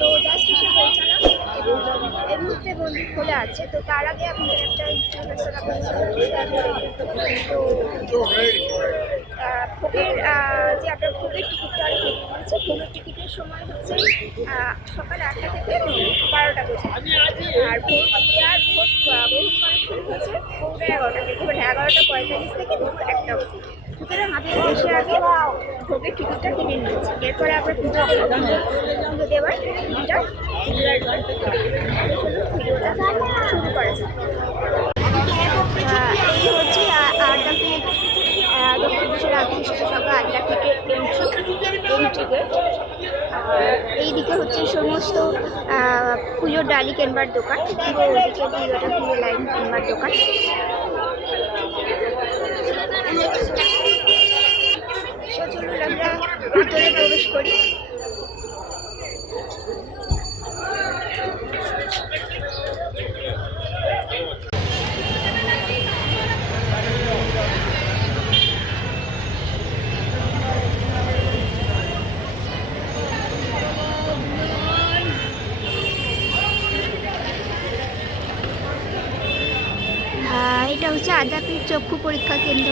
তো জাস্ট এসে পৌঁছালাম এই মুহূর্তে মন্দির খোলা আছে। তো তার আগে আপনাদের একটা ইনফরমেশন তো ভোগের যে আপনার ভোগের টিকিটটা কেটে নিয়েছে। ভোগের টিকিটের সময় হচ্ছে সকাল 8টা থেকে 12টা পর্যন্ত। আর ভোট গ্রহণ করা শুরু হয়েছে ভোর 11টা থেকে, মানে 11টা 45 থেকে দুপুর 1টা অবধি। সুতরাং আমি এসে আগে ভোগের টিকিটটা কিনে নিয়েছি। এরপরে আমরা পুজো দেওয়ার টিকিটটা ভিডিওটা শুরু করা যায়। এই হচ্ছে আদ্যাপীঠ দক্ষিণ দিকের রামকৃষ্ণ সভা আদ্যাপীঠের এন্ট্রি গেট। এইদিকে হচ্ছে সমস্ত পুজোর ডালি কেনবার দোকান, ওদিকে পুজোটা পুজো লাইন কেনবার দোকান। চলুন আমরা ভিতরে প্রবেশ করি। এটা হচ্ছে আদ্যাপীঠ চক্ষু পরীক্ষা কেন্দ্র।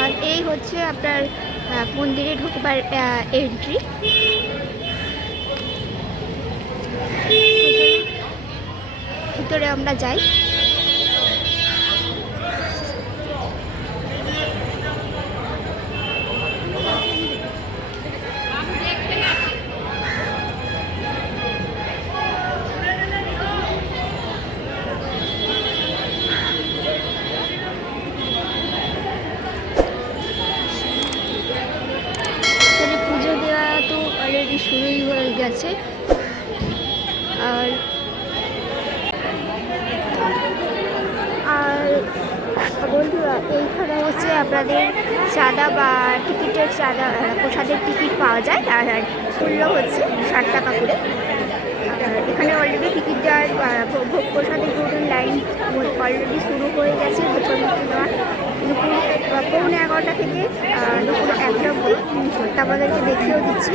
আর এই হচ্ছে আপনার মন্দিরে ঢোকবার এন্ট্রি। ভিতরে আমরা যাই। অলরেডি শুরুই হয়ে গেছে। আর বন্ধুরা এইখানে হচ্ছে আপনাদের চাঁদা বা টিকিটের চাঁদা, প্রসাদের টিকিট পাওয়া যায়। আর মূল্য হচ্ছে 60 টাকা করে। এখানে অলরেডি টিকিট দেওয়ার ভোগ প্রসাদের ধরুন লাইন অলরেডি শুরু হয়ে গেছে। দুপুর 11:15 থেকে দুপুর 1টা অবধি। আপনাদেরকে দেখিয়েও দিচ্ছি।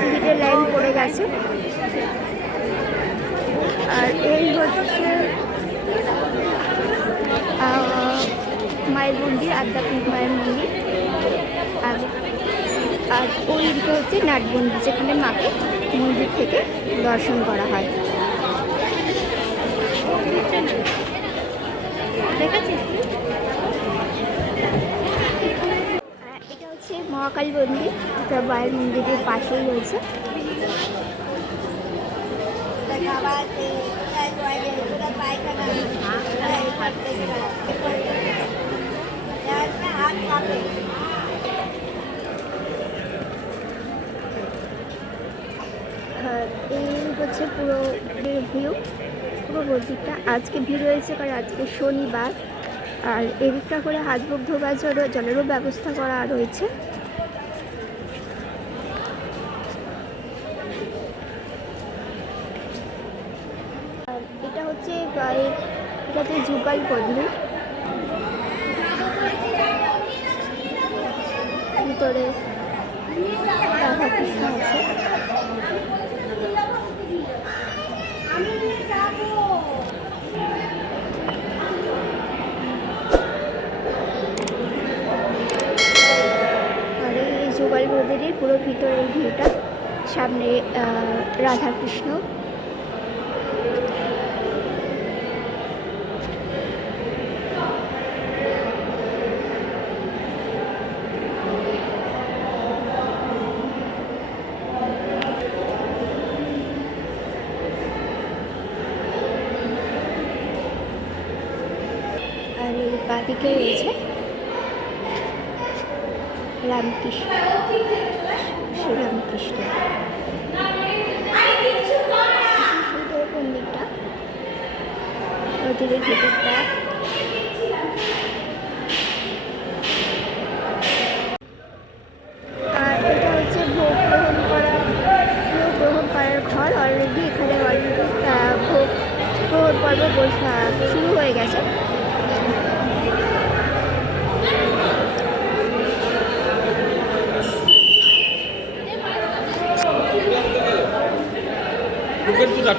টিকিটের লাইন পড়ে গেছে। আর এই হচ্ছে মায়ের মন্দির, আদ্যাপীঠ মায়ের মন্দির। আর ওই দিকে হচ্ছে নাটবন্দি, যেখানে মাকে মন্দির থেকে দর্শন করা হয়। এটা হচ্ছে মহাকালী মন্দির, এটা মায়ের মন্দিরের পাশেই রয়েছে। এই হচ্ছে পুরো ভিউ, পুরো মন্দিরটা। আজকে ভিড় হয়েছে কারণ আজকে শনিবার। আর এদিকটা করে হাত মুখ ধোবার জন্য জলেরও ব্যবস্থা করা রয়েছে। আর এটা হচ্ছে এটাতে যুগল মন্দির। ভিতরে রাধাকৃষ্ণ আছে। যুগল মন্দিরের পুরো ভিতরের ভিউটা। সামনে রাধাকৃষ্ণ। আর এই বাদিকে রয়েছে রামকৃষ্ণ, শ্রীরামকৃষ্ণ। সুন্দর মন্দিরটা, মন্দিরের ভেতরটা। ঘর অলরেডি এখানে অলরেডি ভোগ প্রহর পর্ব শুরু হয়ে গেছে।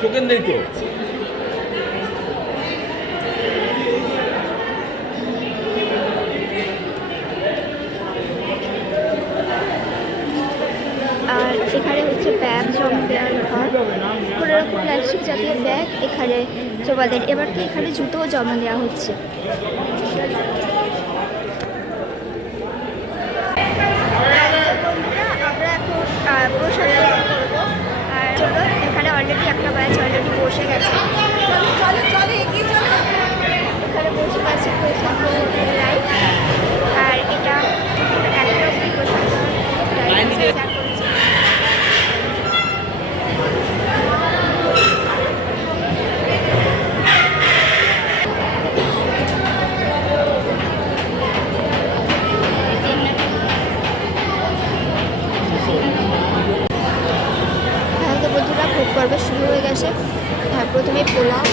টোকেন নেই তো। আর এখানে হচ্ছে ব্যাগ জমা দেওয়ার ঘর, কোনো রকম প্লাস্টিক জাতীয় ব্যাগ এখানে জমা দেন। এবার তো এখানে জুতোও জমা দেওয়া হচ্ছে। বন্ধুরা, আমরা এখন প্রসাদ গ্রহণ করবো। আর চলো, এখানে অলরেডি একটা ব্যাচ অলরেডি বসে গেছে। এখানে বসে গেছে প্রসাদ গ্রহণের লাইন। আর এটা একটা অব্দি প্রসাদ গ্রহণ করছে। বন্ধুরা, ভোগ পর্ব শুরু হয়ে গেছে। প্রথমে পোলাও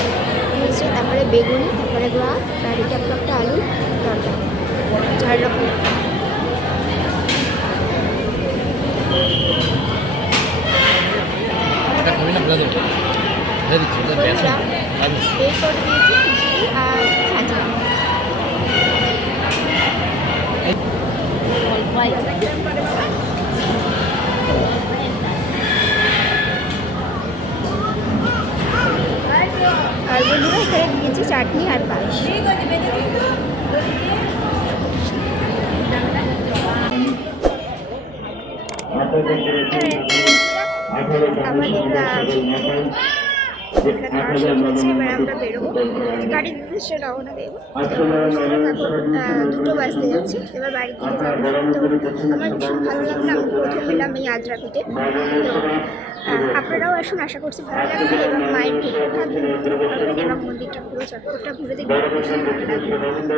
হয়েছে, তারপরে বেগুনি, তারপরে গ্রাম, আর এটা একটা আলু তরকারি, 4 রকম। এরপর দিয়েছি খিচুড়ি আর খাজা। আর বন্ধুরা, এখানে দিয়েছি চাটনি আর পায়েস। আমাদের আমরা বেরোবো, গাড়ির উদ্দেশ্যে রওনা দেবো। দুটো বাজতে যাচ্ছি, এবার বাড়ির দিকে যাবো। তো আমার ভীষণ ভালো লাগলো, আমি প্রথম এলাম এই আদ্রাপীঠে। তো আপনারাও আসুন, আশা করছি ভালো লাগবে এবং মায়ের ভিড়টা থাকবেন এবং মন্দিরটা পুরো চত্বরটা ঘুরে দেখবেন, ভীষণ ভালো লাগবে।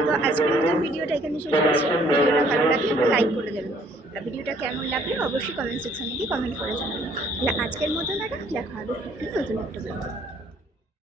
তো আজকের মতো ভিডিওটা এখানে শেষ করছি। ভিডিওটা ভালো লাগলে লাইক করে দেবেন। আর ভিডিওটা কেমন লাগলে অবশ্যই কমেন্ট সেকশনে গিয়ে কমেন্ট করে জানাবেন। তাহলে আজকের মতো দেখা হবে নতুন একটা ব্লগে।